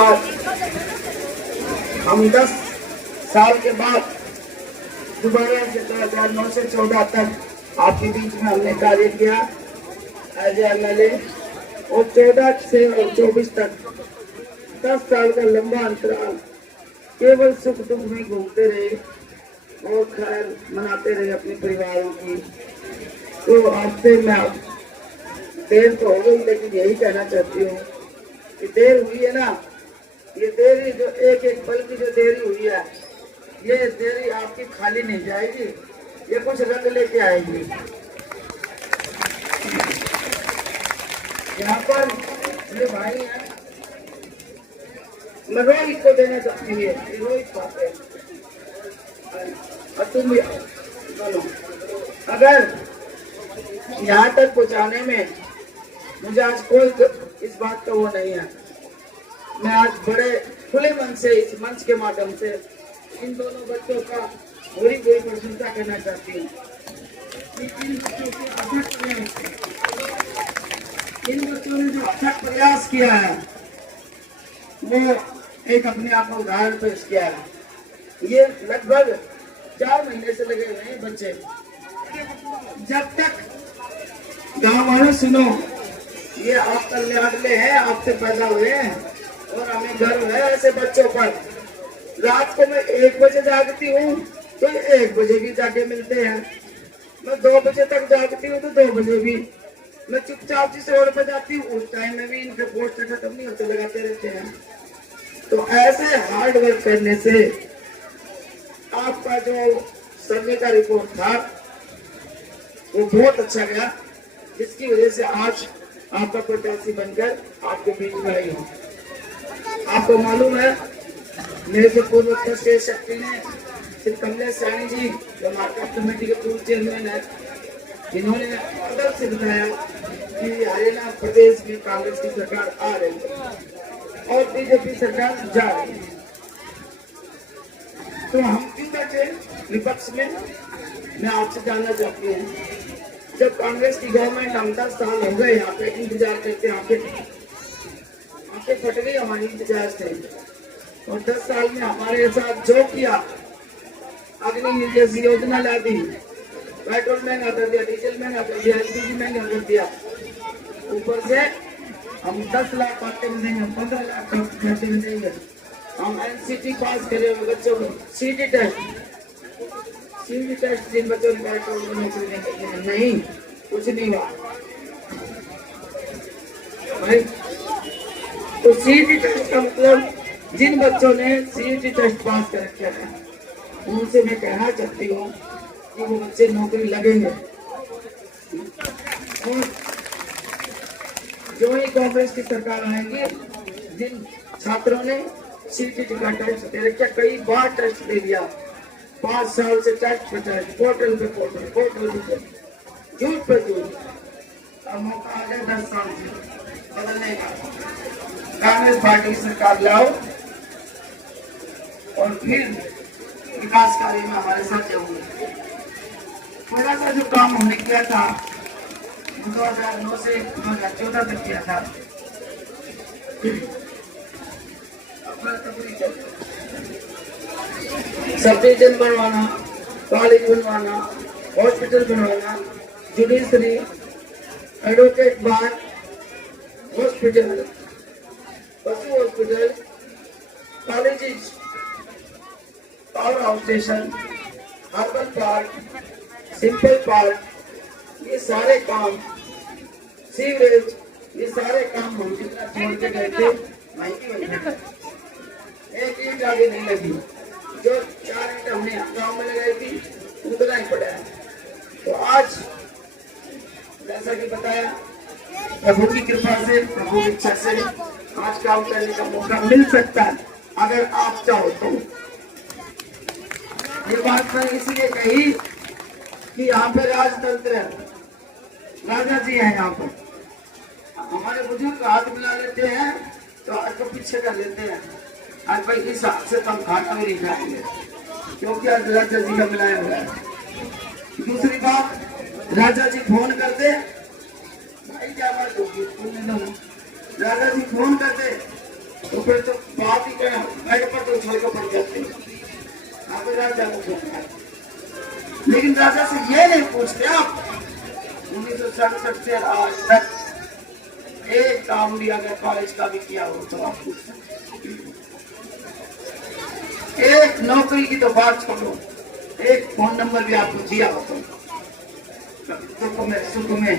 बाद हम 10 साल के बाद दोबारा से 2009 से 14 तक आपके बीच में हमने कार्य किया एज एमएलए, और 14 से 24 तक 10 साल का लंबा अंतराल केवल सुख दुख में घूमते रहे और खैर मनाते रहे अपने परिवारों की। तो आपसे मैं देर तो हो गई, लेकिन यही कहना चाहती हूँ कि देर हुई है ना, ये देरी जो एक एक पल की जो देरी हुई है, ये देरी आपकी खाली नहीं जाएगी, ये कुछ रंग लेके आएगी। यहाँ पर मेरे भाई हैं, मैं रोहित को देना चाहती हूँ, रोहित बात है और तुम बोलो। अगर यहाँ तक पहुँचाने में मुझे आज कोई इस बात का वो नहीं है, मैं आज बड़े खुले मन से इस मंच के माध्यम से इन दोनों बच्चों का पूरी प्रशंसा करना चाहती हूँ। इन बच्चों ने जो अथक प्रयास किया है वो एक अपने आप में उदाहरण पेश किया है। ये लगभग 4 महीने से लगे हुए हैं बच्चे। जब तक गाँव वालों सुनो, ये आप कल्याणले हैं, आपसे पैदा हुए हैं और हमें गर्व है ऐसे बच्चों पर। रात को मैं 1 बजे जागती हूँ तो 1 बजे भी जाके मिलते हैं, मैं 2 बजे तक जागती हूँ तो 2 बजे भी। मैं चुपचाप जिस रोड पर जाती हूँ उस टाइम में भी इनके पोस्ट खत्म नहीं होते, लगाते रहते हैं। तो ऐसे हार्ड वर्क करने से आपका जो सर्वे का रिपोर्ट था वो बहुत अच्छा गया, जिसकी वजह से आज आपका प्रत्याशी बनकर आपके बीच में आई हूँ। आपको मालूम है मेरे से पूर्व स्टेट शक्ति ने श्री कमलेश सैनी जी जो मार्केट कमेटी के पूर्व चेयरमैन है, जिन्होंने अदब से बताया कि हरियाणा प्रदेश में कांग्रेस की सरकार आ रही है और बीजेपी सरकार जा रही है, तो हम क्यों बैठे विपक्ष में? मैं आपसे जानना चाहती हूँ, जब कांग्रेस की गवर्नमेंट हम 10 साल हो गए यहाँ पे इंतजार करते, आंखें फट गई हमारी इंतजार से, और 10 साल में हमारे साथ जो किया, अग्नि जैसी योजना ला दी, पेट्रोल महंगा कर दिया, डीजल महंगा कर दिया, एलपीजी महंगा कर दिया, ऊपर से हम 10 लाख खाते में देंगे, 15 लाख खाते में देंगे, हम एनसीटी पास करे बच्चों को, सीटी टेस्ट जिन बच्चों ने पेट्रोल में नौकरी नहीं, कुछ नहीं हुआ भाई। तो सीटी टेस्ट का मतलब जिन बच्चों ने सीटी टेस्ट पास कर रखा है उनसे मैं कहना चाहती हूँ कि वो बच्चे नौकरी लगेंगे। और जो ही कांग्रेस की सरकार आएगी, जिन छात्रों ने सीटी का टेस्ट दे रखा, कई बार टेस्ट दे दिया, 5 साल से टेस्ट पे टेस्ट, पोर्टल पे पोर्टल, झूठ पे झूठ, अब मौका आ गया 10 साल से बदलने का। कांग्रेस पार्टी की सरकार लाओ और फिर विकास कार्य में हमारे साथ जाओगे। थोड़ा सा जो काम हमने किया था 2009 से 2014 तक किया था, सब डिवीजन बनवाना, कॉलेज बनवाना, हॉस्पिटल बनवाना, जुडिशरी, एडवोकेट बार, हॉस्पिटल, पशु hospital, colleges, power house station, herbal park, simple park, ये सारे काम, सीवरेज, ये सारे काम हम जितना छोड़ के गए थे वहीं की वहीं एक ईंट आगे नहीं लगी। जो 4 ईंट हमने गाँव में लगाई थी उतना ही पड़ा है। तो आज जैसा कि बताया, प्रभु की कृपा से, प्रभु की इच्छा से आज काम करने का मौका मिल सकता है अगर आप चाहो तो। ये बात मैंने इसलिए कही कि यहाँ पे राजतंत्र है, राजा जी है यहाँ पर। हमारे बुजुर्ग हाथ मिला लेते हैं तो आज को पीछे कर लेते हैं, आज भाई इस हाथ से कम खाता में नहीं खाएंगे क्योंकि आज राजा जी का मिलाया हुआ है। दूसरी बात, राजा जी फोन कर दे, भाई क्या बात होगी, राजा जी फोन कर दे तो तो फिर तो बात ही क्या, बेड पर तो उछल कर पड़ जाते हैं। राजा को, लेकिन राजा से ये नहीं पूछते आप 1967 से आज तक एक काम भी अगर कॉलेज का भी किया हो तो आप पूछ सकते, एक नौकरी की तो बात छोड़ो, एक फोन नंबर भी आपको दिया हो तो सुख में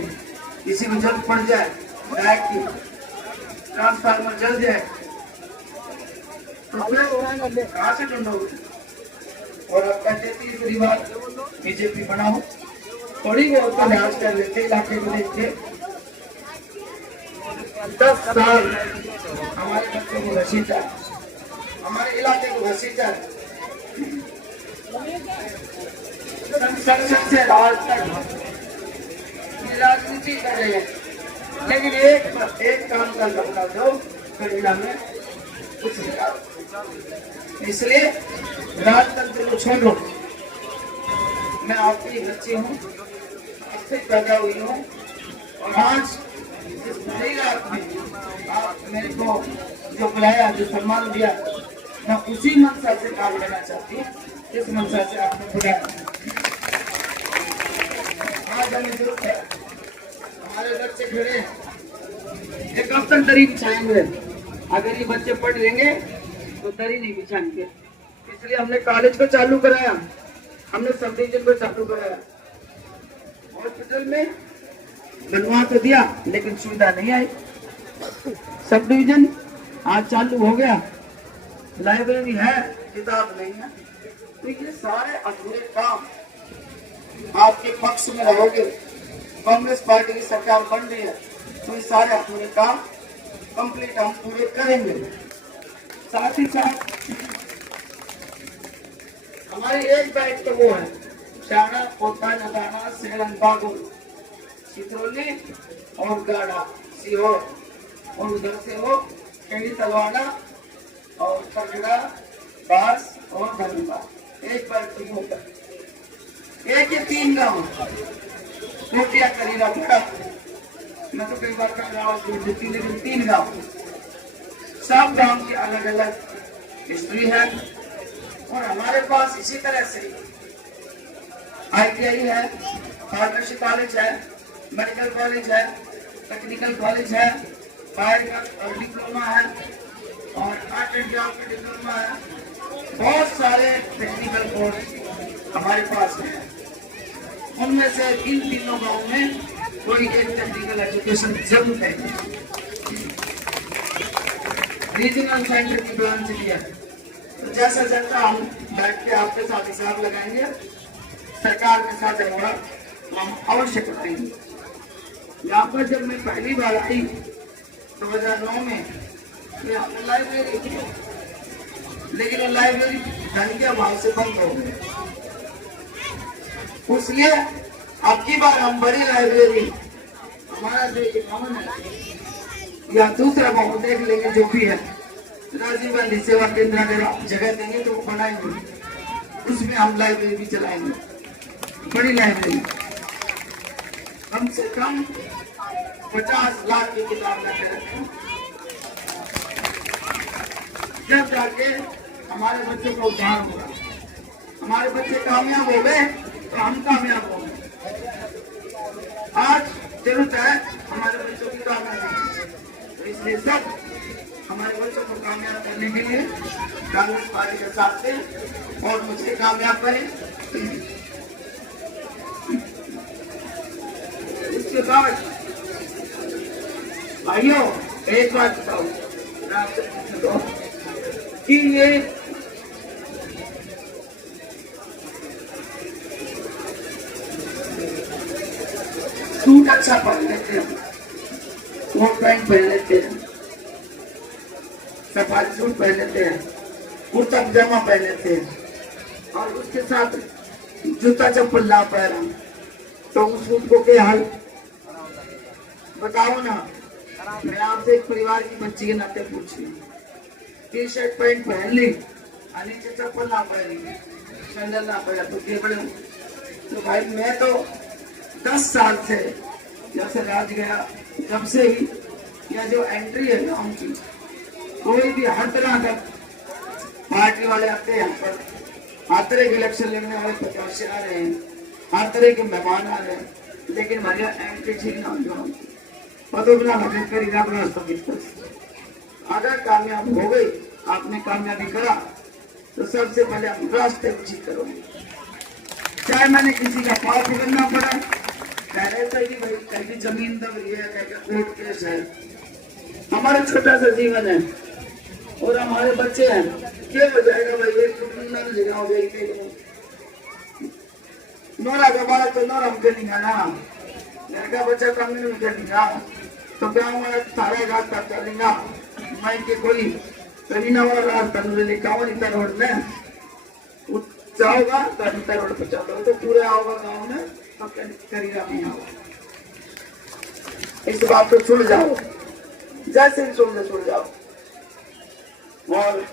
किसी को जरूरत पड़ जाए, बैग की ट्रांसफार्मर जल जाए तो कहाँ से ढूंढोगे? और अब कहते तीसरी बात बीजेपी बनाओ, थोड़ी बहुत तो लिहाज कर लेते इलाके को देख के। 10 साल हमारे बच्चों को घसीटा, हमारे इलाके को घसीटा, संसद से राज तक राजनीति कर रहे हैं, लेकिन एक काम कर सकता जो करीला में कुछ नहीं। इसलिए राजतंत्र को छोड़ो, मैं आपकी बच्ची हूँ, आपसे पैदा हुई हूँ, और आज इस नई रात में आप मेरे को जो बुलाया, जो सम्मान दिया, मैं उसी मंशा से काम लेना चाहती हूँ, जिस मंशा से आपने बुलाया। आज हमें जरूरत है, हमारे बच्चे खड़े एक कब दरी बिछाएंगे, अगर ये बच्चे पढ़ लेंगे तो दरी नहीं बिछाएंगे। इसलिए हमने कॉलेज को चालू कराया, हमने सब डिवीजन को चालू कराया, हॉस्पिटल में बनवा तो दिया लेकिन सुविधा नहीं आई। सब डिवीजन आज चालू हो गया, लाइब्रेरी है, किताब नहीं है, तो ये सारे अधूरे काम आपके पक्ष में रहोगे। कांग्रेस पार्टी की सरकार बन रही है तो ये सारे अधूरे काम कंप्लीट हम पूरे करेंगे। साथ ही साथ हमारी एक बैच तो वो है शाना, पोता, नदाना, सेवन, बागुल, चित्रोली और गाड़ा, सीहोर, और उधर से हो केड़ी, तलवाड़ा और पगड़ा, बास और धनबाद। एक बैच तो होता है, एक ही 3 गाँव कोटिया, करीरा, खड़ा, मैं तो कई बार का आवाज जोड़ देती, लेकिन 3 गाँव, सब गाँव की अलग अलग हिस्ट्री है। और हमारे पास इसी तरह से ITI है, फार्मेसी कॉलेज है, मेडिकल कॉलेज है, टेक्निकल कॉलेज है, फायर का डिप्लोमा है, और आर्ट एंड क्राफ्ट का डिप्लोमा है, बहुत सारे टेक्निकल कोर्स हमारे पास है। उनमें से इन तीनों गाँव में कोई एक टेक्निकल एजुकेशन जरूर है। रीजनल सेंटर की ब्रांच है, तो जैसा जैसा हम बैठ के आपके साथ हिसाब लगाएंगे, सरकार के साथ हम अवश्य करेंगे। यहाँ पर जब मैं पहली बार आई 2009 में, तो यहाँ पर लाइब्रेरी थी, लेकिन वो लाइब्रेरी धन के अभाव से बंद हो गई। इसलिए अब की बार हम बड़ी लाइब्रेरी, हमारा जो ये भवन है या दूसरा भवन देख लेंगे, जो भी है राजीव गांधी सेवा केंद्र अगर जगह देंगे तो वो बनाएंगे, उसमें हम लाइब्रेरी भी चलाएंगे, बड़ी लाइब्रेरी, कम से कम 50 लाख की किताब लगे रखें, जब जाके हमारे बच्चों का उद्धार होगा। हमारे बच्चे कामयाब हो गए तो हम कामयाब हो गए। आज जरूरत है हमारे बच्चों की कामयाबी, तो इसलिए सब हमारे बच्चों को कामयाब करने के लिए कांग्रेस पार्टी के साथ थे और मुझे कामयाब करें। इसके बाद भाइयों एक बात बताओ कि ये सूट अच्छा पहन लेते हैं, कोट पैंट पहन लेते हैं, सफारी सूट पहन लेते हैं, कुर्ता पजामा पहन लेते हैं, और उसके साथ जूता चप्पल ना पहना तो उस सूट को क्या हाल बताओ ना। मैं आपसे एक परिवार की बच्ची के नाते पूछी, टी शर्ट पैंट पहन ली, नीचे चप्पल ना पहनी, सैंडल ना पहना तो क्या बड़े। तो भाई मैं तो 10 साल से जब से राज गया, जब से ही यह जो एंट्री है गाँव की, कोई भी हर तरह का पार्टी वाले आते हैं यहाँ पर, हर तरह के इलेक्शन लड़ने वाले प्रत्याशी आ रहे हैं, हर तरह के मेहमान आ रहे हैं, लेकिन हमारे एमपी ना जो पदों मदद करी अगर कामयाब हो गई, आपने कामयाबी करा तो सबसे पहले हम रास्ते ठीक करोगे, चाहे मैंने किसी का पाप पकड़ना पड़ा, कह भाई कहीं जमीन दब रही है, कहीं कोर्ट केस है, हमारा छोटा सा जीवन है और हमारे बच्चे हैं, क्या हो जाएगा भाई, एक जगह हो जाएगी नोरा का तो नोरा हम खेलेंगे ना, लड़का बच्चा काम में खेलेंगा तो क्या हमारा सारा रात का चलेगा, मैं के कोई करीना वाला रास्ता ले कावनिता रोड में जाओगा, कावनिता रोड पर चलो तो पूरे आओगा गाँव में, तो करीना नहीं आओगा, इस बात को छुड़ जाओ, जैसे भी छुड़ जाओ। और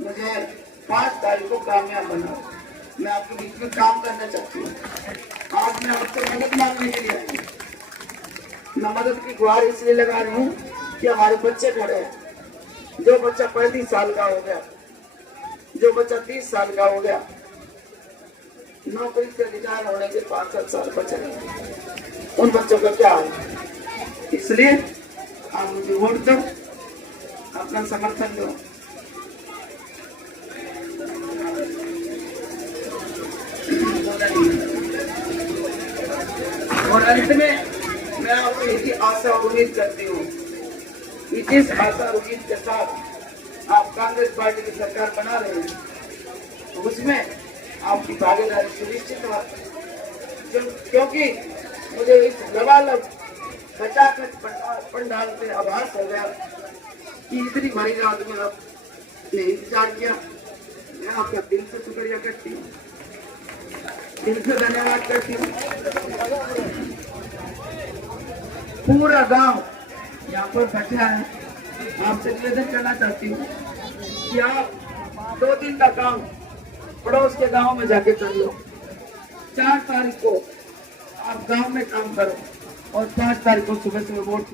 मुझे 5 तारीख को कामयाब बनाओ, मैं आपके बीच में काम करना चाहती हूँ, आज मैं आपसे मदद मांगने के लिए आई हूँ, मैं मदद की गुहार इसलिए लगा रही हूँ कि हमारे बच्चे खड़े हैं, जो बच्चा 35 साल का हो गया, जो बच्चा 30 साल का हो गया, नौकरी से रिटायर होने के 5-7 साल बचे हैं, उन बच्चों का क्या है, इसलिए आप मुझे वोट दो, अपना समर्थन दो। और अंत में मैं आपको यही आशा और उम्मीद करती हूँ कि जिस आशा और उम्मीद के साथ आप कांग्रेस पार्टी की सरकार बना रहे हैं, तो उसमें आपकी भागीदारी सुनिश्चित हो, क्योंकि मुझे इस लबालब खचाखच पंडाल पे आभास हो गया कि इतनी बड़ी रात में आपने इंतजार किया, मैं आपका दिल से शुक्रिया करती हूँ, दिल से धन्यवाद करती हूँ। पूरा गांव यहाँ पर बैठा है, आपसे निवेदन करना चाहती हूँ कि आप 2 दिन का काम पड़ोस के गांव में जाके कर लो, 4 तारीख को आप गांव में काम करो और 5 तारीख को सुबह वोट